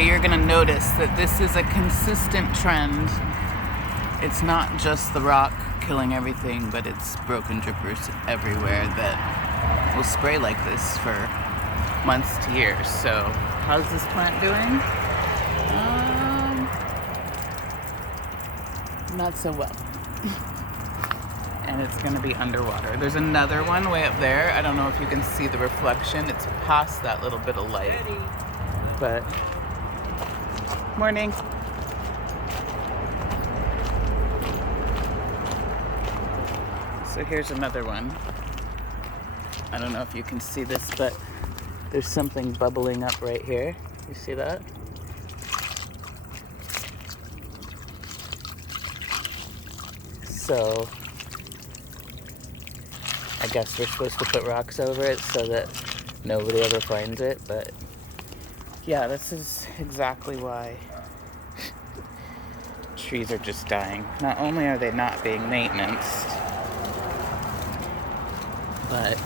Okay, you're gonna notice that this is a consistent trend. It's not just the rock killing everything, but it's broken drippers everywhere that will spray like this for months to years. So, how's this plant doing? Not so well. And it's gonna be underwater. There's another one way up there. I don't know if you can see the reflection. It's past that little bit of light. But, morning. So here's another one. I don't know if you can see this, but there's something bubbling up right here. You see that? So I guess we're supposed to put rocks over it so that nobody ever finds it, but yeah, this is exactly why trees are just dying. Not only are they not being maintained, but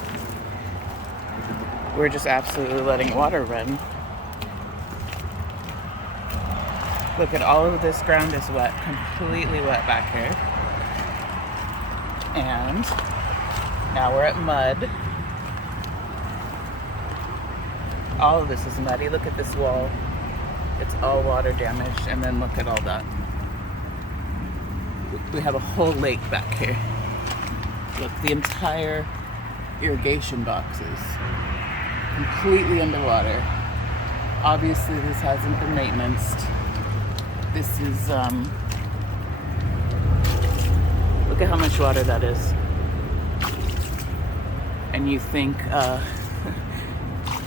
we're just absolutely letting water run. Look at all of this ground is wet, completely wet back here. And now we're at mud. All of this is muddy. Look at this wall. It's all water damaged. And then look at all that. We have a whole lake back here. Look, the entire irrigation box is completely underwater. Obviously, this hasn't been maintained. This is, look at how much water that is. And you think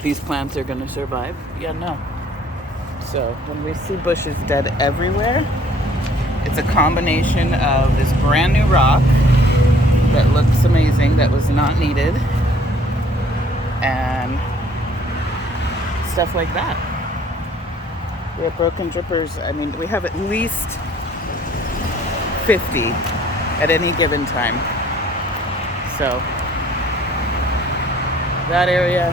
these plants are going to survive? Yeah, no. So when we see bushes dead everywhere, it's a combination of this brand new rock that looks amazing, that was not needed, and stuff like that. We have broken drippers. I mean, we have at least 50 at any given time. So that area,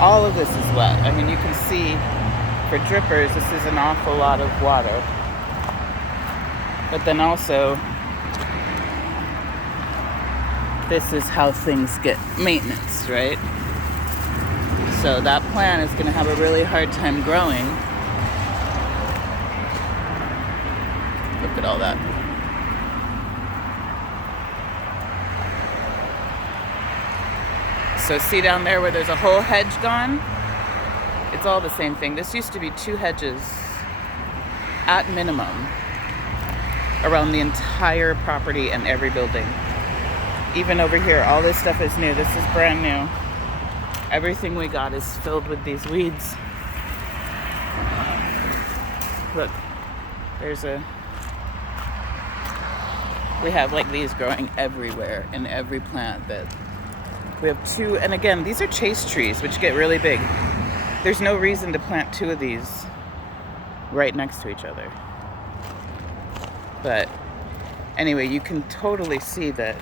all of this is wet. I mean, you can see for drippers, this is an awful lot of water. But then also, this is how things get maintenance, right? So that plant is going to have a really hard time growing. Look at all that. So see down there where there's a whole hedge gone? It's all the same thing. This used to be 2 hedges at minimum around the entire property and every building. Even over here, all this stuff is new. This is brand new. Everything we got is filled with these weeds. Look, we have like these growing everywhere in every plant. That we have 2, and again, these are chase trees, which get really big. There's no reason to plant 2 of these right next to each other. But anyway, you can totally see that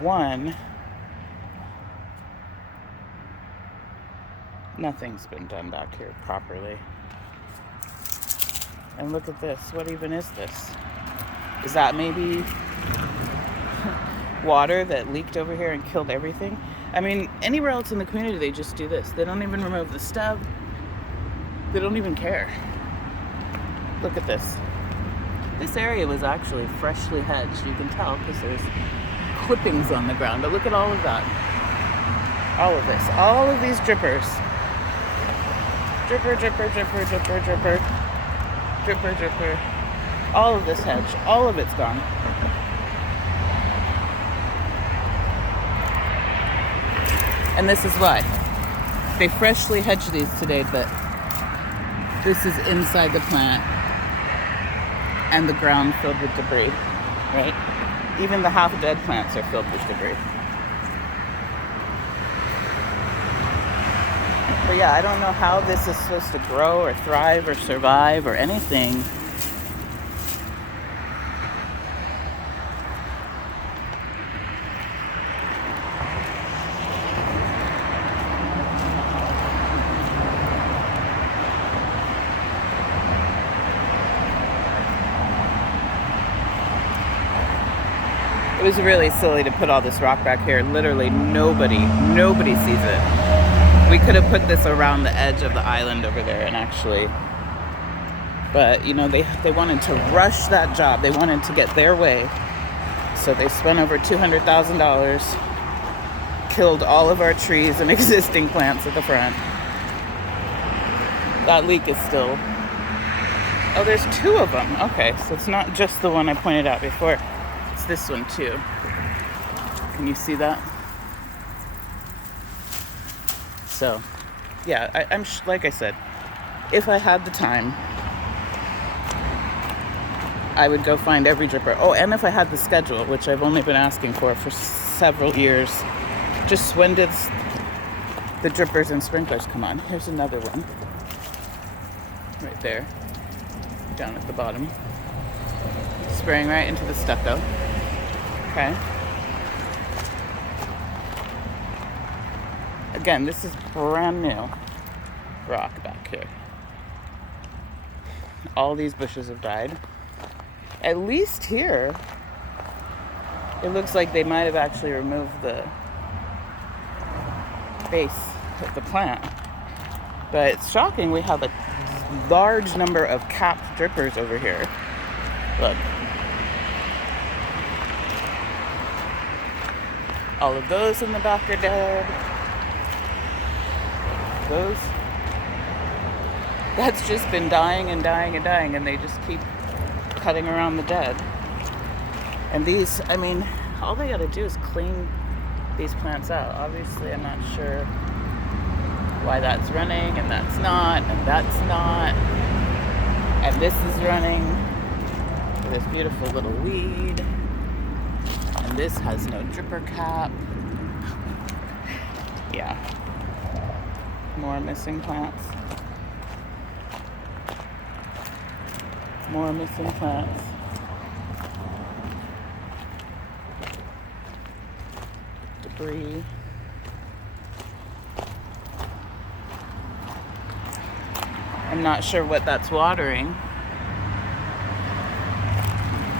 one, nothing's been done back here properly. And look at this. What even is this? Is that maybe water that leaked over here and killed everything? I mean, anywhere else in the community, they just do this. They don't even remove the stub. They don't even care. Look at this. This area was actually freshly hedged. You can tell because there's clippings on the ground. But look at all of that. All of this. All of these drippers. Dripper, dripper, dripper, dripper, dripper. Dripper, dripper. All of this hedge. All of it's gone. And this is why. They freshly hedged these today, but this is inside the plant. And the ground filled with debris, right? Even the half-dead plants are filled with debris. But yeah, I don't know how this is supposed to grow or thrive or survive or anything. It was really silly to put all this rock back here. Literally nobody sees it. We could have put this around the edge of the island over there and actually, but you know, they wanted to rush that job. They wanted to get their way. So they spent over $200,000, killed all of our trees and existing plants at the front. That leak is still, oh, there's two of them. Okay, so it's not just the one I pointed out before. It's this one too. Can you see that? So, yeah, I'm like I said, if I had the time, I would go find every dripper. Oh, and if I had the schedule, which I've only been asking for several years, just when did the drippers and sprinklers come on? Here's another one. Right there. Down at the bottom. Spraying right into the stucco. Okay. Again, this is brand new rock back here. All these bushes have died. At least here, it looks like they might have actually removed the base of the plant. But it's shocking, we have a large number of capped drippers over here. Look. All of those in the back are dead. Those. That's just been dying and dying and dying, and they just keep cutting around the dead. And these, I mean, all they gotta do is clean these plants out. Obviously, I'm not sure why that's running and that's not, and that's not, and this is running for this beautiful little weed, and this has no dripper cap. Yeah. More missing plants. More missing plants. Debris. I'm not sure what that's watering,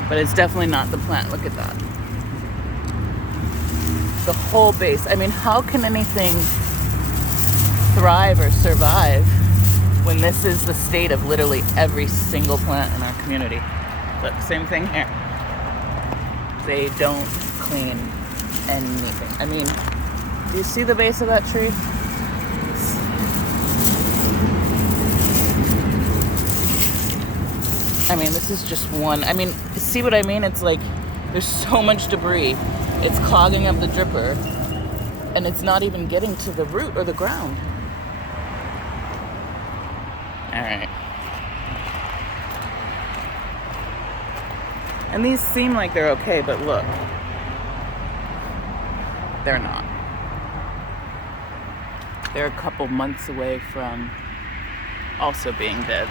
but it's definitely not the plant. Look at that. The whole base. I mean, how can anything thrive or survive when this is the state of literally every single plant in our community? Look, same thing here. They don't clean anything. I mean, do you see the base of that tree? I mean, this is just one. I mean, see what I mean? It's like there's so much debris. It's clogging up the dripper, and it's not even getting to the root or the ground. All right. And these seem like they're okay, but look. They're not. They're a couple months away from also being dead.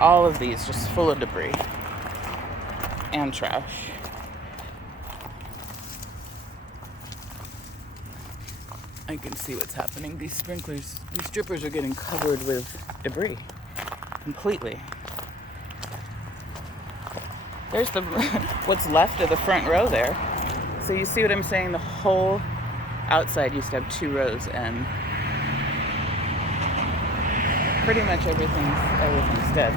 All of these just full of debris and trash. I can see what's happening. These sprinklers, these drippers are getting covered with debris completely. There's the what's left of the front row there. So you see what I'm saying? The whole outside used to have 2 rows, and pretty much everything's dead.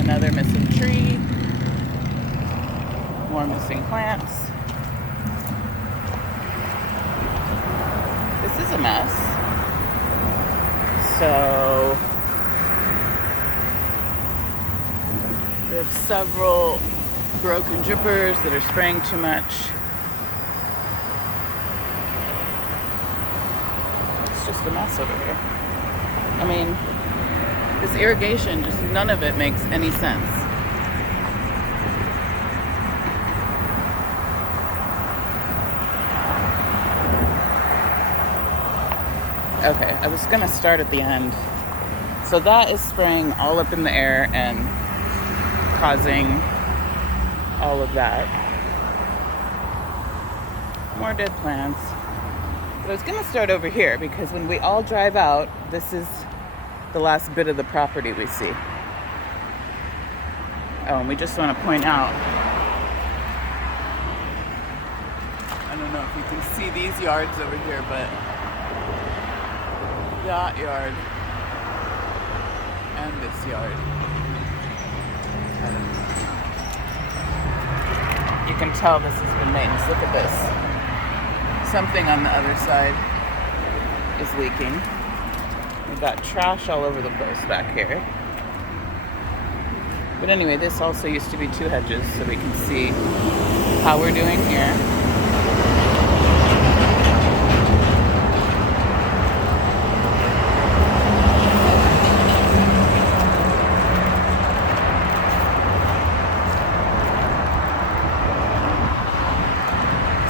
Another missing tree. More missing plants. This is a mess. So we have several broken drippers that are spraying too much. It's just a mess over here. I mean, this irrigation, just none of it makes any sense. Okay, I was gonna start at the end. So that is spraying all up in the air and causing all of that. More dead plants. But I was gonna start over here because when we all drive out, this is the last bit of the property we see. Oh, and we just want to point out, I don't know if you can see these yards over here, but that yard and this yard, I don't know. You can tell this has been maintenance. Look at this. Something on the other side is leaking. We've got trash all over the place back here. But anyway, this also used to be 2 hedges, so we can see how we're doing here.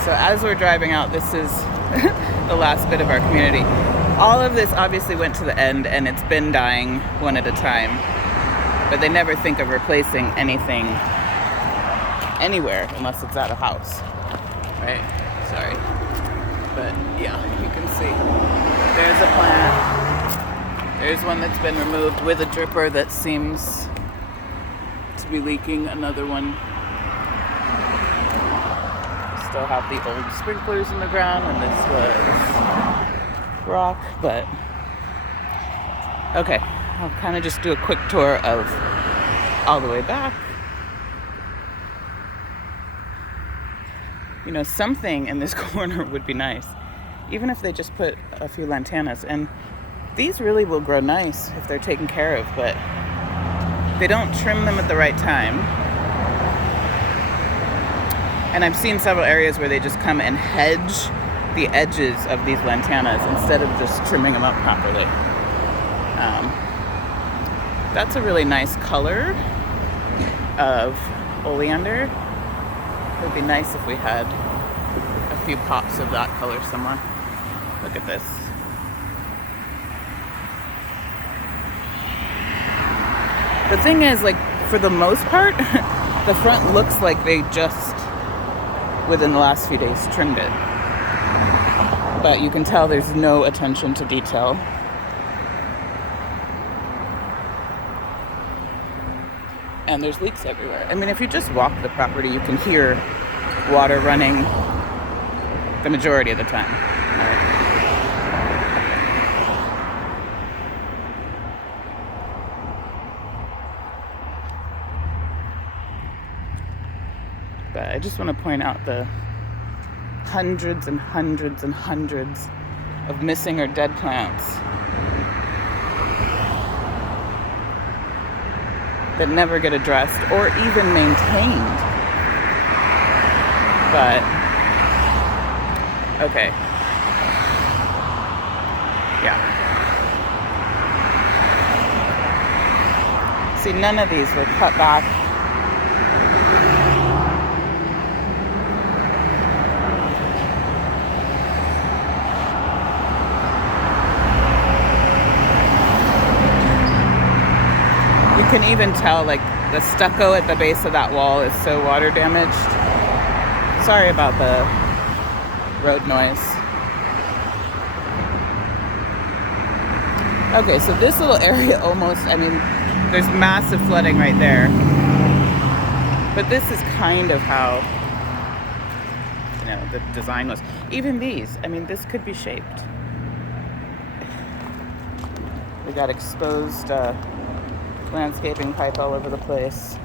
So as we're driving out, this is the last bit of our community. All of this obviously went to the end, and it's been dying one at a time. But they never think of replacing anything anywhere unless it's at a house, right? Sorry. But yeah, you can see there's a plant. There's one that's been removed with a dripper that seems to be leaking. Another one. Still have the old sprinklers in the ground, and this was rock, but okay. I'll kind of just do a quick tour of all the way back. You know, something in this corner would be nice, even if they just put a few lantanas. And these really will grow nice if they're taken care of, but they don't trim them at the right time. And I've seen several areas where they just come and hedge the edges of these lantanas instead of just trimming them up properly. That's a really nice color of oleander. It would be nice if we had a few pops of that color somewhere. Look at this. The thing is, like, for the most part, the front looks like they just, within the last few days, trimmed it. But you can tell there's no attention to detail. And there's leaks everywhere. I mean, if you just walk the property, you can hear water running the majority of the time. Right? But I just want to point out the hundreds and hundreds and hundreds of missing or dead plants that never get addressed or even maintained. But, okay. Yeah. See, none of these were cut back. You can even tell, like, the stucco at the base of that wall is so water damaged. Sorry about the road noise. Okay, so this little area almost, I mean, there's massive flooding right there. But this is kind of how, you know, the design was. Even these, I mean, this could be shaped. We got exposed landscaping pipe all over the place.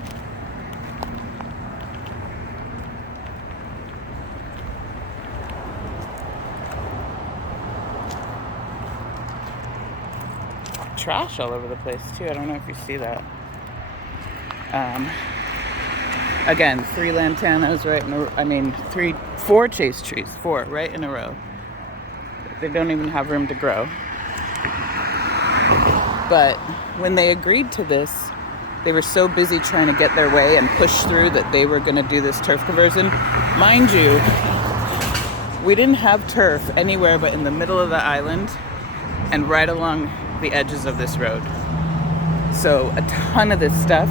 Trash all over the place too. I don't know if you see that. Again, 3 lantanas right in a, I mean 4 chase trees, 4 right in a row. They don't even have room to grow. But when they agreed to this, they were so busy trying to get their way and push through that they were going to do this turf conversion. Mind you, we didn't have turf anywhere but in the middle of the island and right along the edges of this road. So a ton of this stuff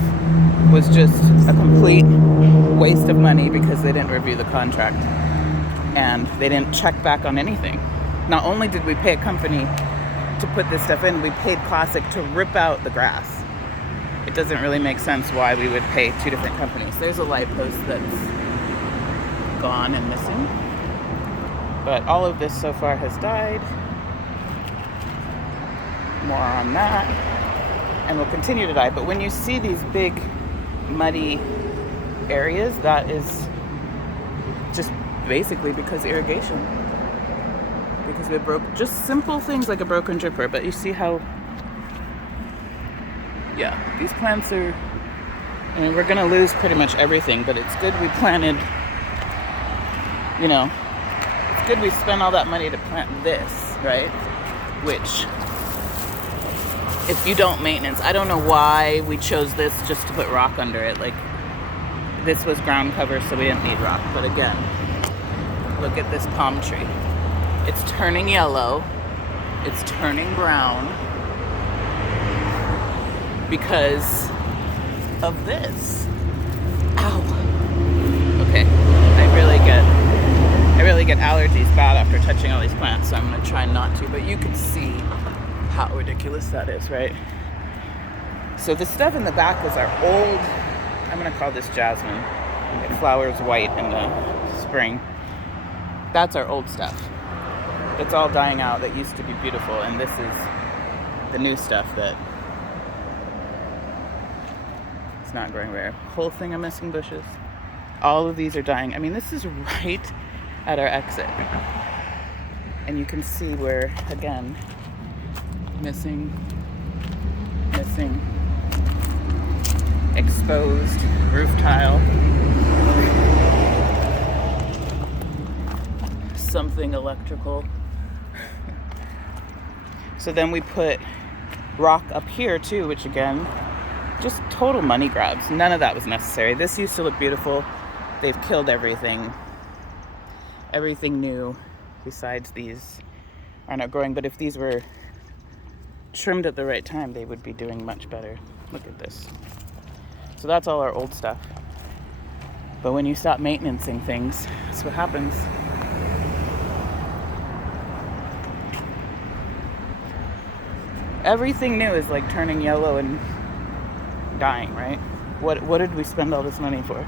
was just a complete waste of money because they didn't review the contract and they didn't check back on anything. Not only did we pay a company to put this stuff in, we paid Classic to rip out the grass. It it doesn't really make sense why we would pay two different companies. There's a light post that's gone and missing. But all of this so far has died. More on that. And will continue to die. But when you see these big, muddy areas, that is just basically because irrigation. Because we broke just simple things like a broken dripper. But you see how, yeah, these plants are, I mean, we're gonna lose pretty much everything, but it's good we planted, you know, it's good we spent all that money to plant this, right? Which, if you don't maintenance, I don't know why we chose this just to put rock under it. Like, this was ground cover, so we didn't need rock. But again, look at this palm tree. It's turning yellow. It's turning brown because of this. Ow. Okay, I really get allergies bad after touching all these plants, so I'm gonna try not to, but you can see how ridiculous that is, right? So the stuff in the back was our old, I'm gonna call this jasmine. It flowers white in the spring. That's our old stuff. It's all dying out that used to be beautiful, and this is the new stuff that it's not growing rare. Whole thing of missing bushes. All of these are dying. I mean, this is right at our exit. And you can see where, again, missing, exposed roof tile, something electrical. So then we put rock up here too, which again, just total money grabs. None of that was necessary. This used to look beautiful. They've killed everything. Everything new besides these are not growing. But if these were trimmed at the right time, they would be doing much better. Look at this. So that's all our old stuff. But when you stop maintaining things, that's what happens. Everything new is like turning yellow and dying, right? What did we spend all this money for?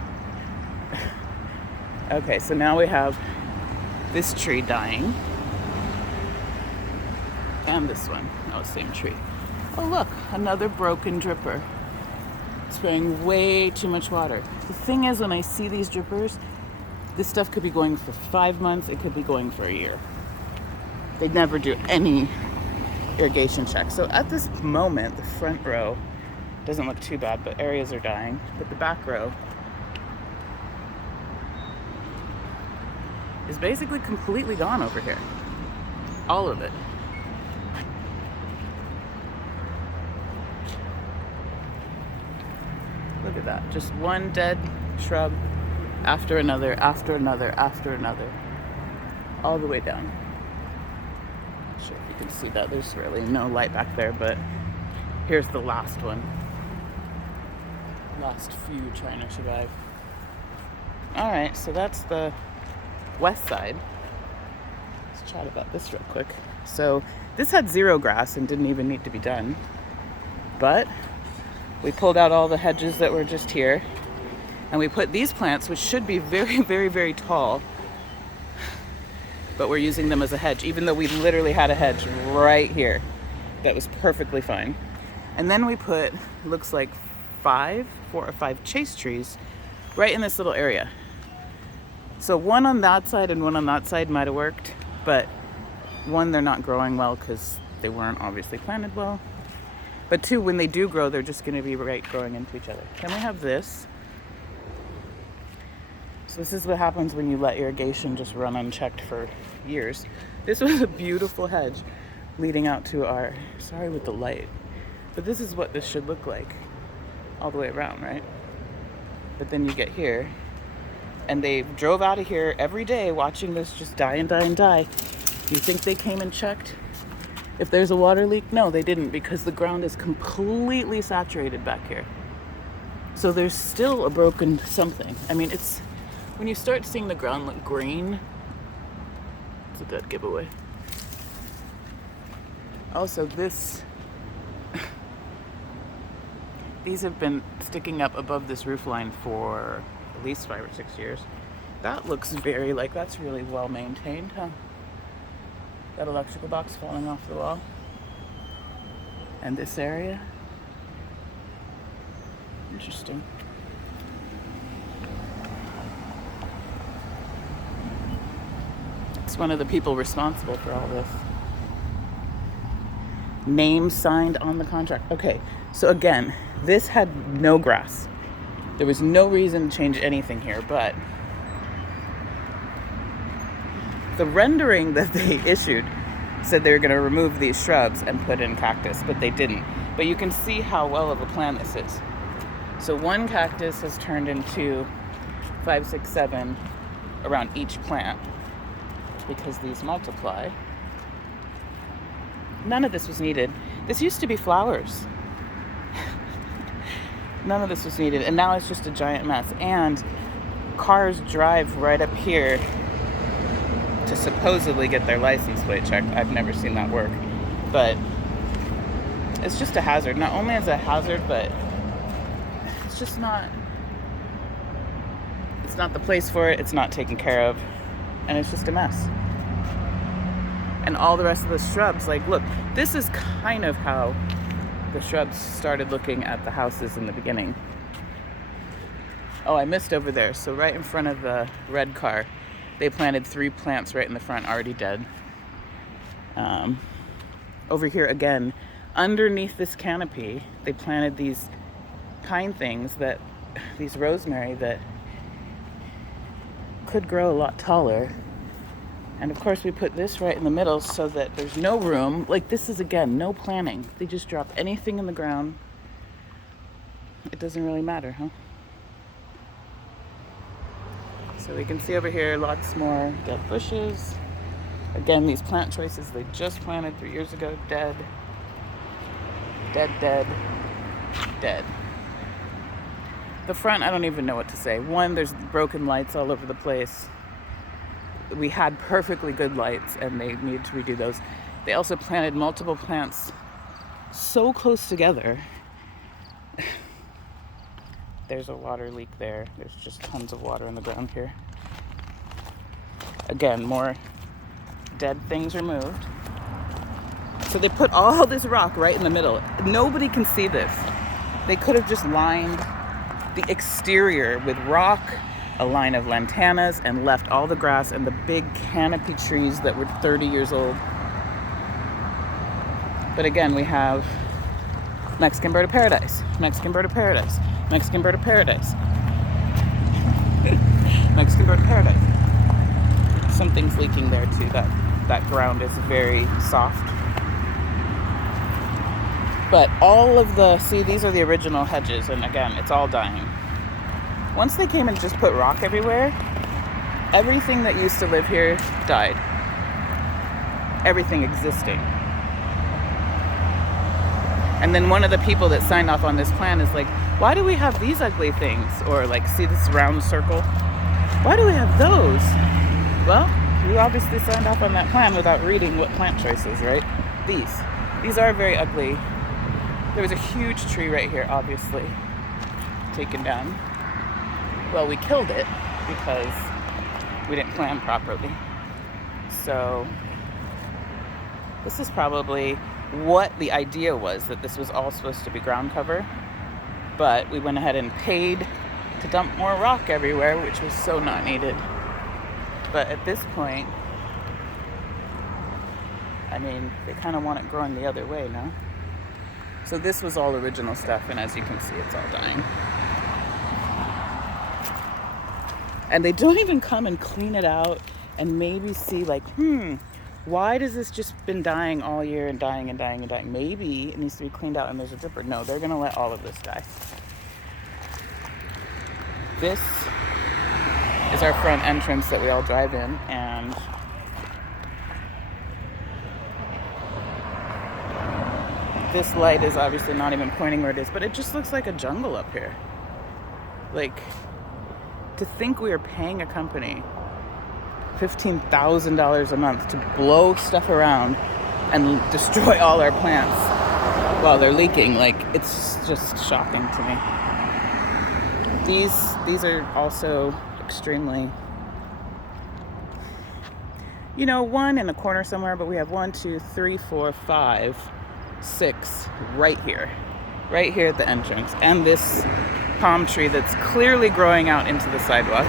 Okay, so now we have this tree dying. And this one. Oh, same tree. Oh, look, another broken dripper. Spraying way too much water. The thing is, when I see these drippers, this stuff could be going for 5 months. It could be going for a year. They never do any irrigation checks. So at this moment, the front row doesn't look too bad, but areas are dying. But the back row is basically completely gone over here. All of it. Look at that. Just one dead shrub after another, after another, after another. All the way down. Not sure if you can see that. There's really no light back there, but here's the last one. Last few trying to survive. Alright, so that's the west side. Let's chat about this real quick. So this had zero grass and didn't even need to be done. But we pulled out all the hedges that were just here, and we put these plants, which should be very, very, very tall, but we're using them as a hedge, even though we literally had a hedge right here that was perfectly fine. And then we put, looks like 4 or 5 chase trees right in this little area. So one on that side and one on that side might have worked, but one, they're not growing well because they weren't obviously planted well. But 2, when they do grow, they're just going to be right growing into each other. Then we have this. So this is what happens when you let irrigation just run unchecked for years. This was a beautiful hedge leading out to our, sorry with the light, but this is what this should look like all the way around, right? But then you get here, and they drove out of here every day watching this just die and die and die. Do you think they came and checked if there's a water leak? No, they didn't, because the ground is completely saturated back here. So there's still a broken something. I mean, it's, when you start seeing the ground look green, it's a dead giveaway. Also, this These have been sticking up above this roof line for at least 5 or 6 years. That looks very, like, that's really well maintained, huh? That electrical box falling off the wall. And this area. Interesting. It's one of the people responsible for all this. Name signed on the contract. Okay, so again, this had no grass. There was no reason to change anything here, but the rendering that they issued said they were going to remove these shrubs and put in cactus, but they didn't. But you can see how well of a plan this is. So one cactus has turned into 5, 6, 7 around each plant because these multiply. None of this was needed. This used to be flowers. None of this was needed, and now it's just a giant mess. And cars drive right up here to supposedly get their license plate checked. I've never seen that work, but it's just a hazard. Not only is it a hazard, but it's just not, it's not the place for it. It's not taken care of, and it's just a mess. And all the rest of the shrubs, like, look, this is kind of how the shrubs started looking at the houses in the beginning. Oh, I missed over there. So right in front of the red car, they planted 3 plants right in the front, already dead. Over here again, underneath this canopy, they planted these pine things that, these rosemary that could grow a lot taller. And of course we put this right in the middle so that there's no room. Like, this is, again, no planning. They just drop anything in the ground. It doesn't really matter, huh? So we can see over here lots more dead bushes. Again, these plant choices they just planted 3 years ago, dead. Dead, dead, dead. The front, I don't even know what to say. One, there's broken lights all over the place. We had perfectly good lights and they needed to redo those. They also planted multiple plants so close together. There's a water leak there. There's just tons of water on the ground here. Again, more dead things removed. So they put all this rock right in the middle. Nobody can see this. They could have just lined the exterior with rock, a line of lantanas, and left all the grass and the big canopy trees that were 30 years old. But again, we have Mexican bird of paradise, Mexican bird of paradise, Mexican bird of paradise, Mexican bird of paradise. Something's leaking there too. That ground is very soft. But all of the, see, these are the original hedges, and again, it's all dying. Once they came and just put rock everywhere, everything that used to live here died. Everything existing. And then one of the people that signed off on this plan is like, why do we have these ugly things? Or like, see this round circle? Why do we have those? Well, you obviously signed off on that plan without reading what plant choices, right? These are very ugly. There was a huge tree right here, obviously, taken down. Well, we killed it because we didn't plan properly. So this is probably what the idea was, that this was all supposed to be ground cover. But we went ahead and paid to dump more rock everywhere, which was so not needed. But at this point, I mean, they kind of want it growing the other way, no? So this was all original stuff, and as you can see, it's all dying. And they don't even come and clean it out and maybe see like, why does this just been dying all year and dying and dying and dying? Maybe it needs to be cleaned out and there's a dripper. No, they're gonna let all of this die. This is our front entrance that we all drive in, and this light is obviously not even pointing where it is, but it just looks like a jungle up here. Like, to think we are paying a company $15,000 a month to blow stuff around and destroy all our plants. while they're leaking. Like, it's just shocking to me. These are also extremely, you know, one in a corner somewhere, but we have 1, 2, 3, 4, 5, 6 right here at the entrance, and this palm tree that's clearly growing out into the sidewalk.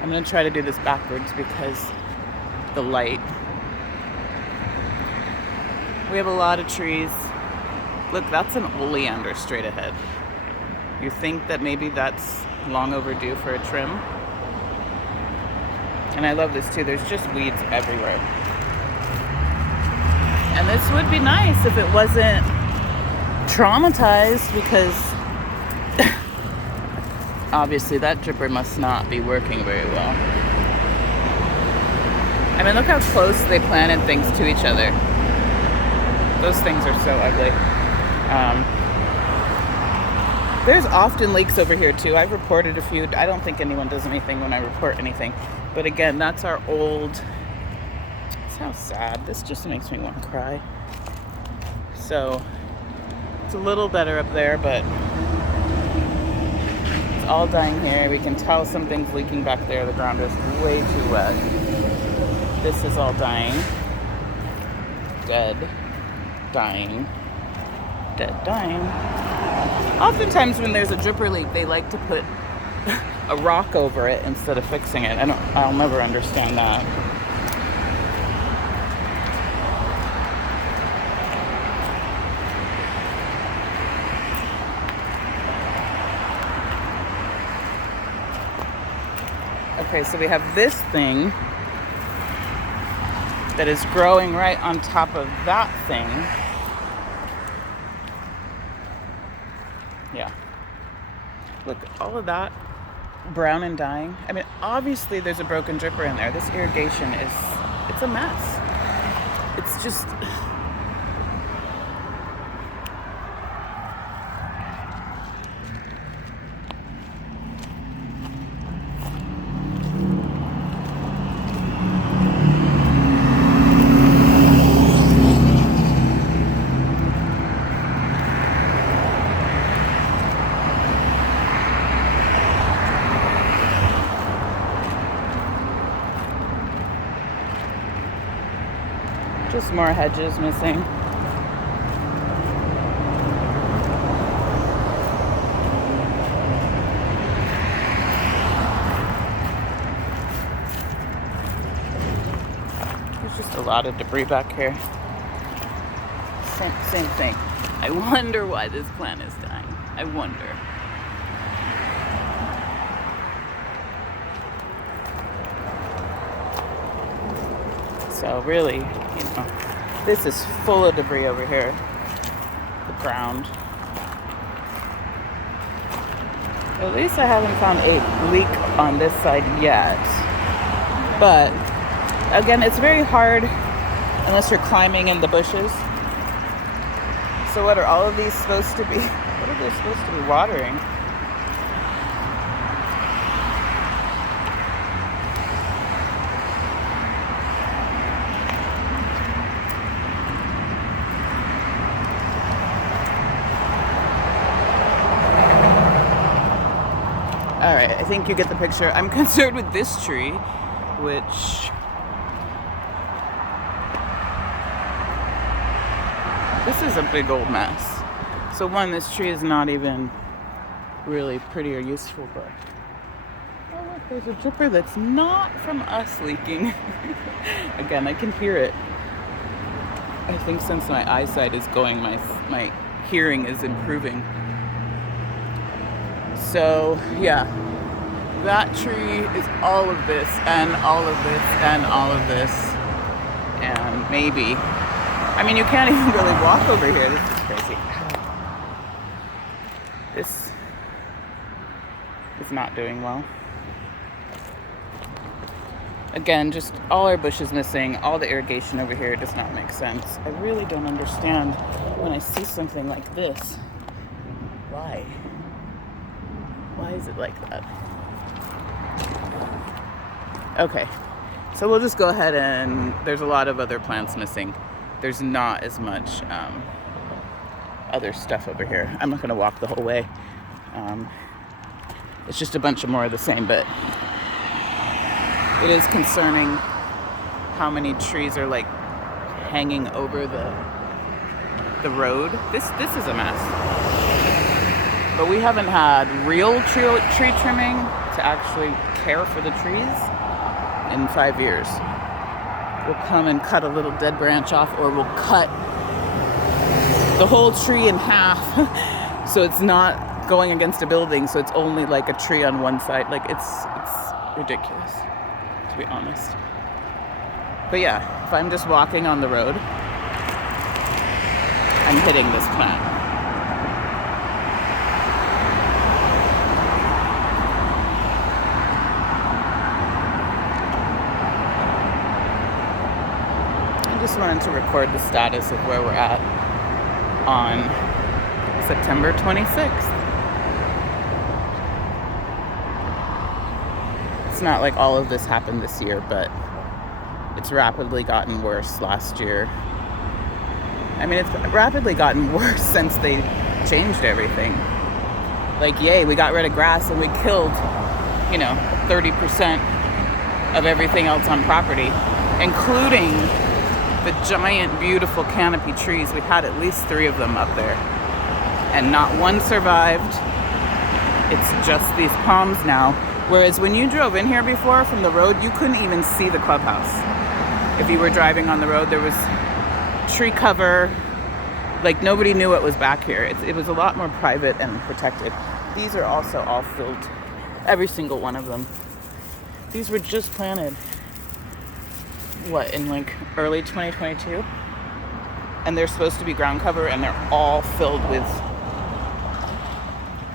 I'm going to try to do this backwards because the light. We have a lot of trees. Look, that's an oleander straight ahead. You think that maybe that's long overdue for a trim? And I love this too. There's just weeds everywhere. And this would be nice if it wasn't traumatized, because obviously that dripper must not be working very well. I mean, look how close they planted things to each other. Those things are so ugly. There's often leaks over here too. I've reported a few. I don't think anyone does anything when I report anything. But again, that's our old... It's how sad. This just makes me want to cry. So, it's a little better up there, but it's all dying here. We can tell something's leaking back there. The ground is way too wet. This is all dying. Dead. Dying. Dead. Dying. Oftentimes when there's a dripper leak, they like to put a rock over it instead of fixing it. I'll never understand that. Okay, so we have this thing that is growing right on top of that thing. Yeah. Look, all of that brown and dying. I mean, obviously there's a broken dripper in there. This irrigation it's a mess. It's just... Just more hedges missing. There's just a lot of debris back here. Same thing. I wonder why this plant is dying. I wonder. So really, you know, this is full of debris over here. The ground. At least I haven't found a leak on this side yet. But again, it's very hard unless you're climbing in the bushes. So what are all of these supposed to be? What are they supposed to be watering? All right, I think you get the picture. I'm concerned with this tree, which... This is a big old mess. So one, this tree is not even really pretty or useful, but... Oh look, there's a dripper that's not from us leaking. Again, I can hear it. I think since my eyesight is going, my hearing is improving. So, yeah, that tree is all of this, and all of this, and all of this, and maybe. I mean, you can't even really walk over here. This is crazy. This is not doing well. Again, just all our bushes missing, all the irrigation over here does not make sense. I really don't understand when I see something like this. Why? Why is it like that? Okay, So we'll just go ahead, and there's a lot of other plants missing. There's not as much other stuff over here. I'm not going to walk the whole way. It's just a bunch of more of the same, but it is concerning how many trees are like hanging over the road. This is a mess. But we haven't had real tree trimming to actually care for the trees in 5 years. We'll come and cut a little dead branch off, or we'll cut the whole tree in half so it's not going against a building, so it's only like a tree on one side. Like it's ridiculous, to be honest. But yeah, if I'm just walking on the road, I'm hitting this plant. I just wanted to record the status of where we're at on September 26th. It's not like all of this happened this year, but it's rapidly gotten worse last year. I mean, it's rapidly gotten worse since they changed everything. Like, yay, we got rid of grass and we killed, 30% of everything else on property, including the giant, beautiful canopy trees. We had at least 3 of them up there, and not one survived. It's just these palms now. Whereas when you drove in here before from the road, you couldn't even see the clubhouse. If you were driving on the road, there was tree cover. Like, nobody knew what was back here. It was a lot more private and protected. These are also all filled, every single one of them. These were just planted, in like early 2022? And they're supposed to be ground cover, and they're all filled with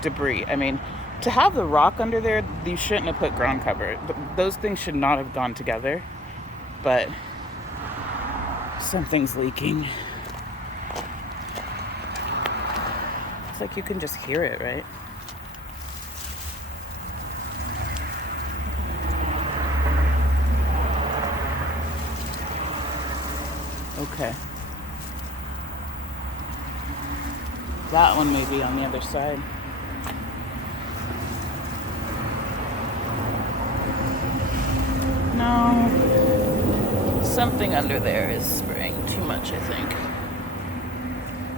debris. I mean, to have the rock under there, you shouldn't have put ground cover. Those things should not have gone together. But something's leaking. It's like you can just hear it, right? Okay. That one may be on the other side. No. Something under there is spraying too much, I think.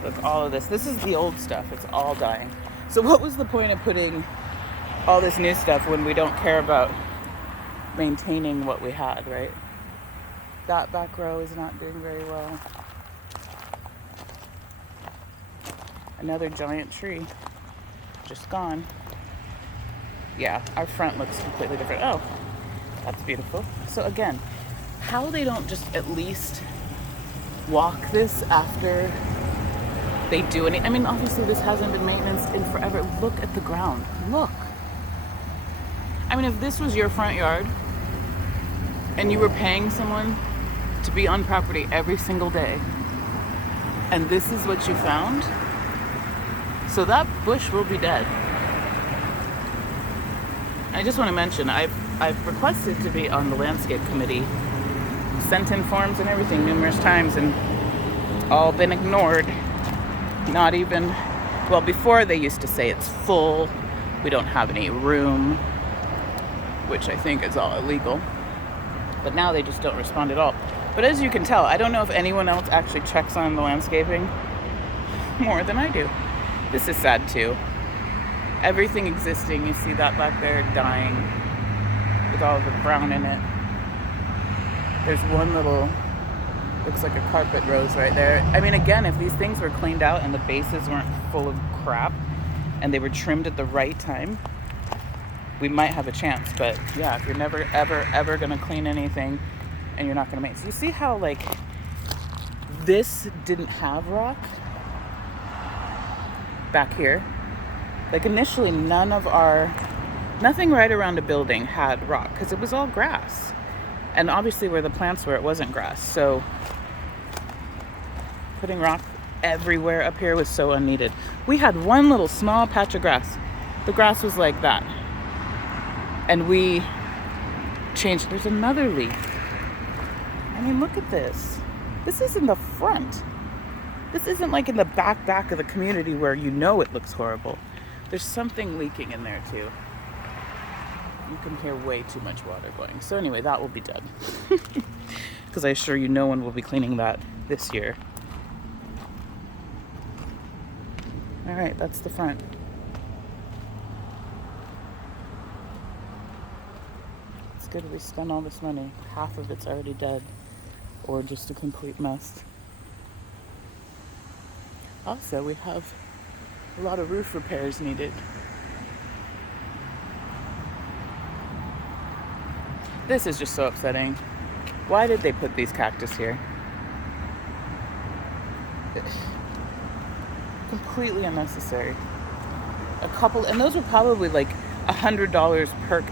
Look, all of this. This is the old stuff. It's all dying. So what was the point of putting all this new stuff when we don't care about maintaining what we had, right? That back row is not doing very well. Another giant tree. Just gone. Yeah, our front looks completely different. Oh, that's beautiful. So again, how they don't just at least walk this after they do any. I mean, obviously this hasn't been maintained in forever. Look at the ground. Look. I mean, if this was your front yard and you were paying someone to be on property every single day, and this is what you found, so that bush will be dead. I just want to mention, I've requested to be on the landscape committee, sent in forms and everything numerous times, and all been ignored. Not even, well, before they used to say it's full, we don't have any room, which I think is all illegal. But now they just don't respond at all. But as you can tell, I don't know if anyone else actually checks on the landscaping more than I do. This is sad too. Everything existing, you see that back there dying with all the brown in it. There's one little, looks like a carpet rose right there. I mean, again, if these things were cleaned out and the bases weren't full of crap and they were trimmed at the right time, we might have a chance. But yeah, if you're never, ever gonna clean anything and you're not gonna make, so you see how like this didn't have rock back here? Like initially nothing right around a building had rock because it was all grass. And obviously where the plants were, it wasn't grass. So putting rock everywhere up here was so unneeded. We had one little small patch of grass. The grass was like that. And we changed, there's another leaf. I mean, look at this. This is in the front. This isn't like in the back of the community where you know it looks horrible. There's something leaking in there too. You can hear way too much water going. So anyway, that will be done. Because I assure you no one will be cleaning that this year. Alright, that's the front. It's good we spent all this money. Half of it's already dead. Or just a complete mess. Also, we have a lot of roof repairs needed. This is just so upsetting. Why did they put these cactus here? Completely unnecessary. And those were probably like $100 per